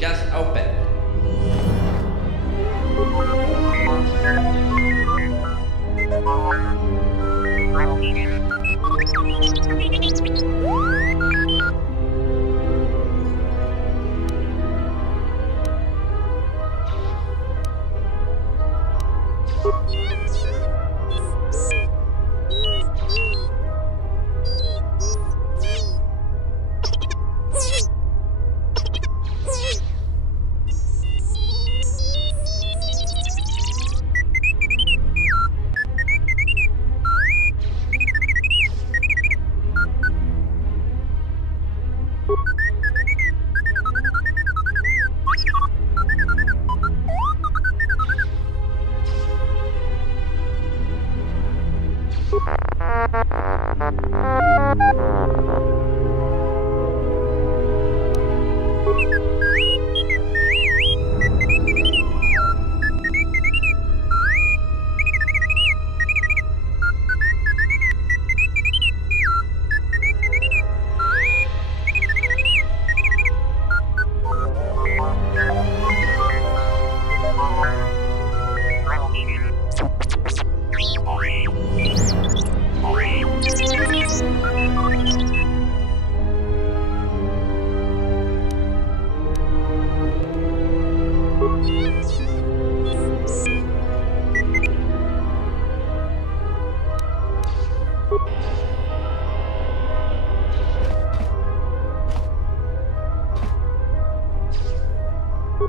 just opened.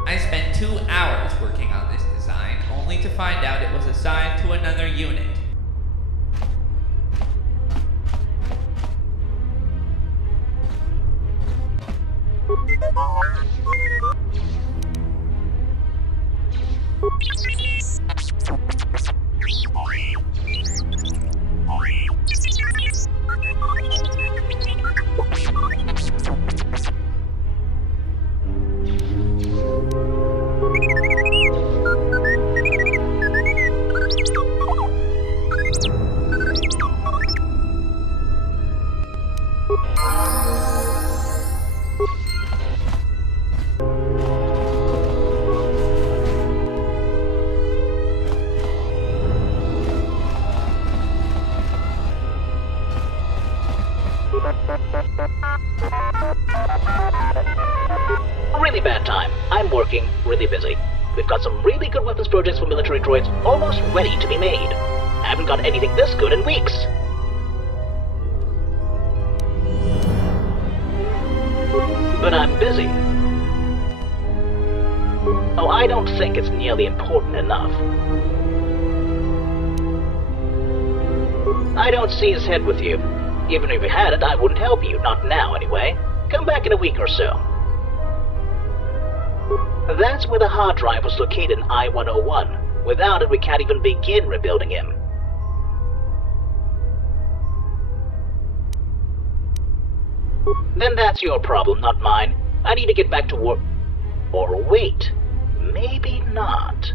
I spent 2 hours working on this design, only to find out it was assigned to another unit. Really bad time. I'm working, really busy. We've got some really good weapons projects for military droids almost ready to be made. I haven't got anything this good in weeks. But I'm busy. Oh, I don't think it's nearly important enough. I don't see his head with you. Even if you had it, I wouldn't help you. Not now, anyway. Come back in a week or so. That's where the hard drive was located in I-101. Without it, we can't even begin rebuilding him. Then that's your problem, not mine. I need to get back to work. Or wait, maybe not.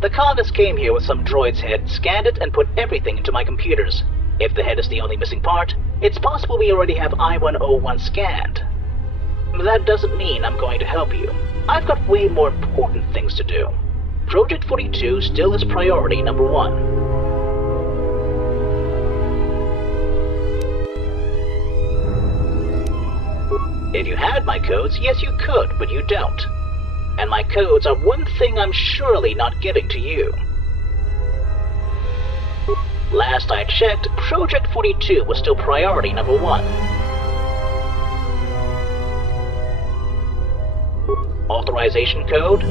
The colonists came here with some droid's head, scanned it, and put everything into my computers. If the head is the only missing part, it's possible we already have I-101 scanned. That doesn't mean I'm going to help you. I've got way more important things to do. Project 42 still is priority number 1. If you had my codes, yes you could, but you don't. And my codes are one thing I'm surely not giving to you. Last I checked, Project 42 was still priority number 1. Authorization code?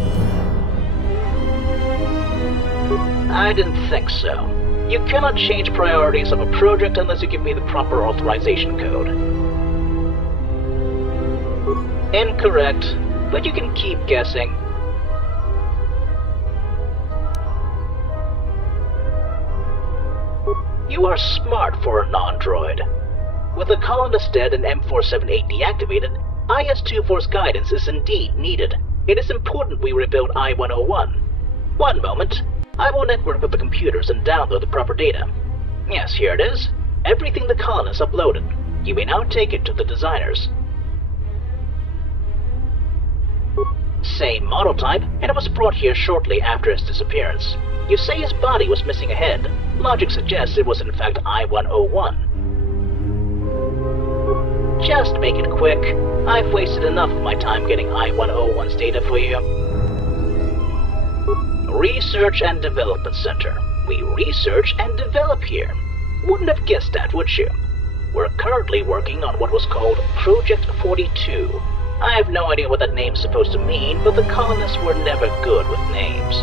I didn't think so. You cannot change priorities of a project unless you give me the proper authorization code. Incorrect, but you can keep guessing. You are smart for a non-droid. With the colonist dead and M478 deactivated, IS-2 guidance is indeed needed. It is important we rebuild I-101. One moment. I will network with the computers and download the proper data. Yes, here it is. Everything the colonists uploaded. You may now take it to the designers. same model type, and it was brought here shortly after his disappearance. You say his body was missing a head. Logic suggests it was in fact I-101. Just make it quick. I've wasted enough of my time getting I-101's data for you. Research and Development Center. We research and develop here. Wouldn't have guessed that, would you? We're currently working on what was called Project 42. I have no idea what that name's supposed to mean, but the colonists were never good with names.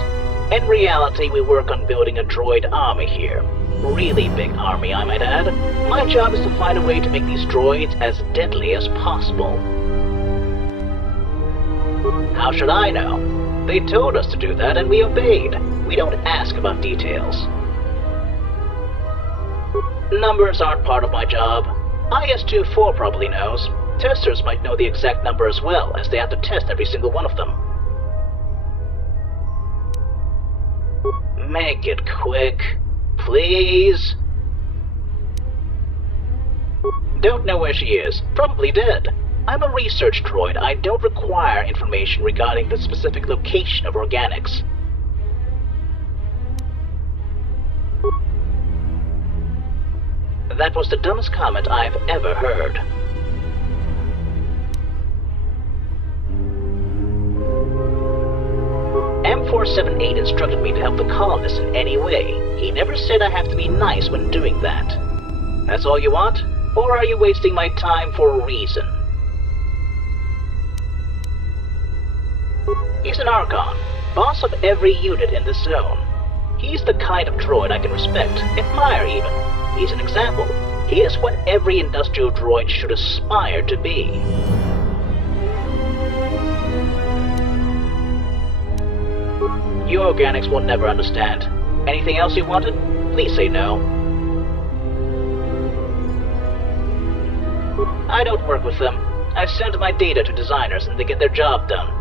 In reality, we work on building a droid army here. Really big army, I might add. My job is to find a way to make these droids as deadly as possible. How should I know? They told us to do that and we obeyed. We don't ask about details. Numbers aren't part of my job. IS-24 probably knows. Testers might know the exact number as well, as they have to test every single one of them. Make it quick, please. Don't know where she is. Probably dead. I'm a research droid. I don't require information regarding the specific location of organics. That was the dumbest comment I've ever heard. M478 instructed me to help the colonists in any way. He never said I have to be nice when doing that. That's all you want? Or are you wasting my time for a reason? He's an Archon, boss of every unit in this zone. He's the kind of droid I can respect, admire even. He's an example. He is what every industrial droid should aspire to be. You organics will never understand. Anything else you wanted? Please say no. I don't work with them. I send my data to designers and they get their job done.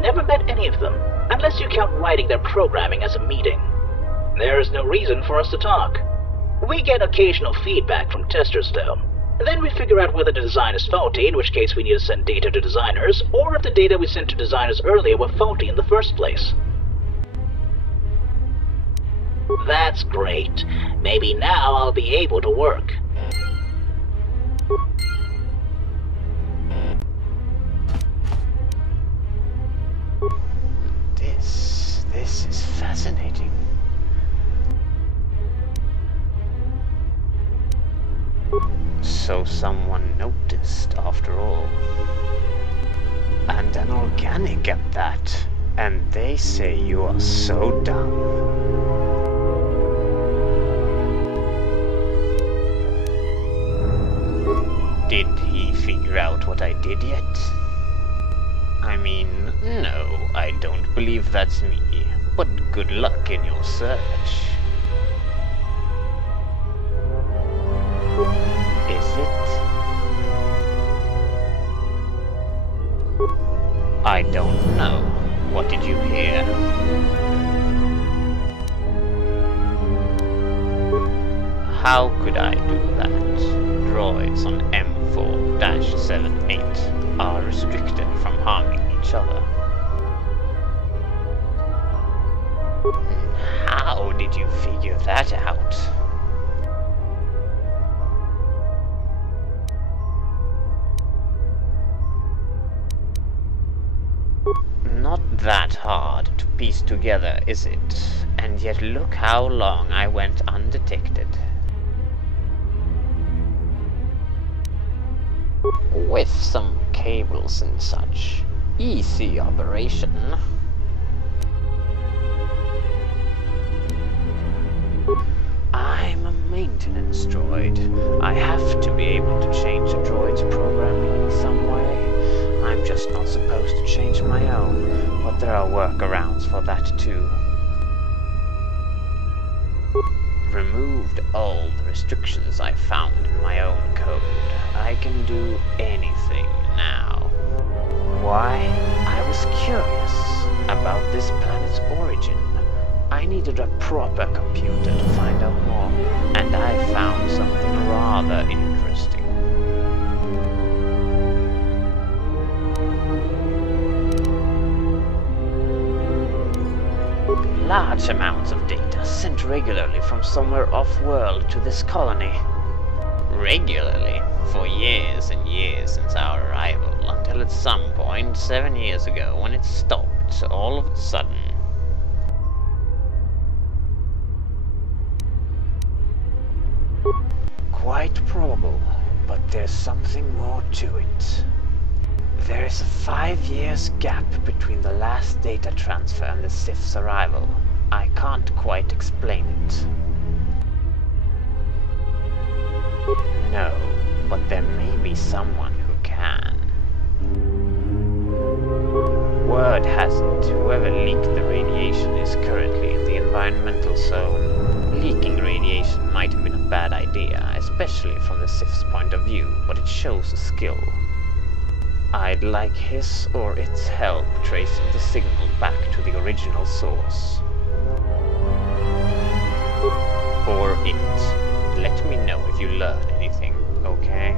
Never met any of them, unless you count writing their programming as a meeting. There is no reason for us to talk. We get occasional feedback from testers though. Then we figure out whether the design is faulty, in which case we need to send data to designers, or if the data we sent to designers earlier were faulty in the first place. That's great. Maybe now I'll be able to work. This is fascinating. So someone noticed after all. And an organic at that. And they say you are so dumb. Did he figure out what I did yet? I mean, no, I don't believe that's me, but good luck in your search. Is it? I don't know. What did you hear? How could I do that? Droids on M4-78 are restricted from harming each other. How did you figure that out? Not that hard to piece together, is it? And yet look how long I went undetected. With some cables and such. Easy operation. I'm a maintenance droid. I have to be able to change a droid's programming in some way. I'm just not supposed to change my own, but there are workarounds for that too. Removed all the restrictions I found in my own code. I can do anything now. Why? I was curious about this planet's origin. I needed a proper computer to find out more, and I found something rather interesting. large amounts of data sent regularly from somewhere off-world to this colony. Regularly? For years and years since our arrival, until at some point 7 years ago when it stopped all of a sudden. Quite probable, but there's something more to it. There is a 5 years gap between the last data transfer and the Sith's arrival. I can't quite explain it. No, but there may be someone who can. Word has it, whoever leaked the radiation is currently in the environmental zone. Leaking radiation might have been a bad idea, especially from the Sith's point of view, but it shows a skill. I'd like his or its help tracing the signal back to the original source. Or it. Let me know if you learn anything, okay?